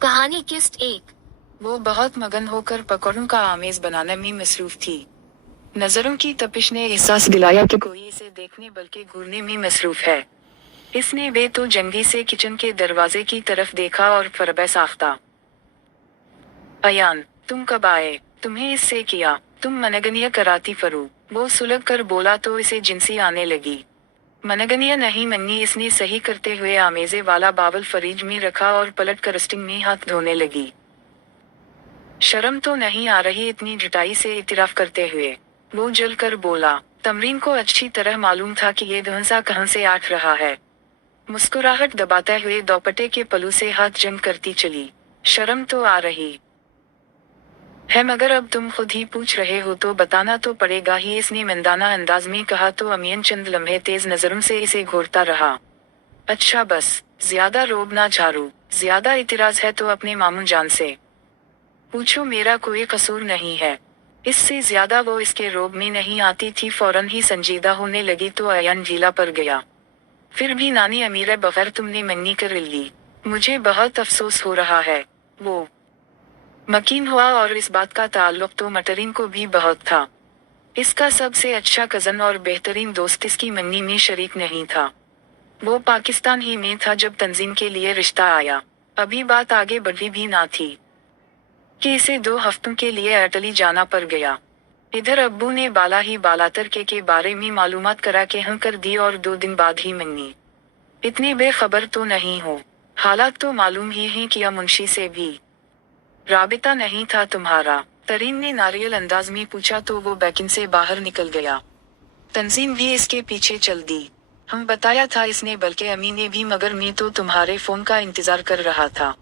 कहानी किस्त 1। वो बहुत मगन होकर पकौड़ों का आमेज बनाने में मसरूफ थी। नजरों की तपिश ने एहसास दिलाया कि कोई इसे देखने बल्कि घूरने में मसरूफ है। इसने बेतोजंगी से किचन के दरवाजे की तरफ देखा और फरबे साख्ता। अयान, तुम कब आए? तुम्हें इससे किया? तुम मनगनिया कराती फरू। वो सुलग कर बोला तो इसे जिनसी आने लगी। मनगनिया नहीं मन्नी, इसने सही करते हुए आमेजे वाला बावल फरीज में रखा और पलट कर स्टिंग में हाथ धोने लगी। शर्म तो नहीं आ रही इतनी जुटाई से इतिराफ करते हुए? वो जल कर बोला। तमरीन को अच्छी तरह मालूम था कि ये धंसा कहाँ से आठ रहा है। मुस्कुराहट दबाते हुए दोपट्टे के पल्लू से हाथ जंग करती चली। शर्म तो आ रही है, मगर अब तुम खुद ही पूछ रहे हो तो बताना तो पड़ेगा ही, इसने मंदाना अंदाज में कहा तो अमीन चंद लम्हे तेज नजरों से इसे घूरता रहा। अच्छा बस, ज्यादा रोब ना झाड़ू। ज्यादा इतिराज है तो अपने मामू जान से पूछो, मेरा कोई कसूर नहीं है। इससे ज्यादा वो इसके रोब में नहीं आती थी। फौरन ही संजीदा होने लगी तो अयान झीला पर गया। फिर भी नानी अमीर बगैर तुमने मन्नी कर ली। मुझे बहुत अफसोस हो रहा है। वो मकीन हुआ और इस बात का ताल्लुक तो मटरीन को भी बहुत था। इसका सबसे अच्छा कजन और बेहतरीन दोस्त इसकी मन्नी में शरीक नहीं था। वो पाकिस्तान ही में था जब तंजीम के लिए रिश्ता आया। अभी बात आगे बढ़ी भी ना थी कि इसे 2 हफ्तों के लिए अटली जाना पड़ गया। इधर अब्बू ने बाला ही बालातर के बारे में मालूमात करा के हाँ कर दी और 2 दिन बाद ही मन्नी। इतने बेखबर तो नहीं हो, हालात तो मालूम ही हैं कि मुंशी से भी राबिता नहीं था तुम्हारा? तरीन ने नारियल अंदाज में पूछा तो वो बैकिन से बाहर निकल गया। तंजीम भी इसके पीछे चल दी। हम बताया था इसने, बल्कि अमी ने भी, मगर मैं तो तुम्हारे फोन का इंतजार कर रहा था।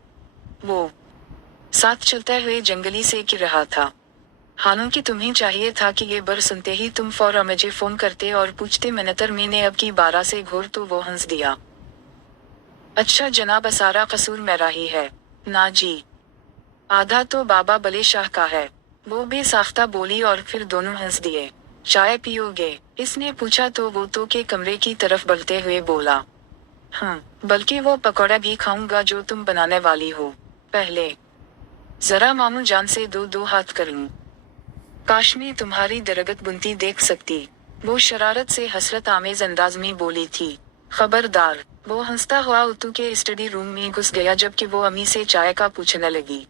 वो साथ चलते हुए जंगली से गिर रहा था। हालांकि तुम्हें चाहिए था कि ये बर सुनते ही तुम फौरन मुझे फोन करते और पूछते, मनतर मैंने अब की 12 से घोर तो वो हंस दिया। अच्छा जनाब, सारा कसूर मेरा ही है। ना जी, आधा तो बाबा बले शाह का है। वो बेसाख्ता बोली और फिर दोनों हंस दिए। चाय पियोगे? इसने पूछा तो वो तो के कमरे की तरफ बढ़ते हुए बोला। बल्कि वो पकौड़ा भी खाऊंगा जो तुम बनाने वाली हो। पहले जरा मामू जान से 2 हाथ कर लूं। काश मैं तुम्हारी दरगत बुनती देख सकती। वो शरारत से हसरत आमेज अंदाज में बोली थी। खबरदार। वो हंसता हुआ उतू के स्टडी रूम में घुस गया जबकि वो अम्मी से चाय का पूछने लगी।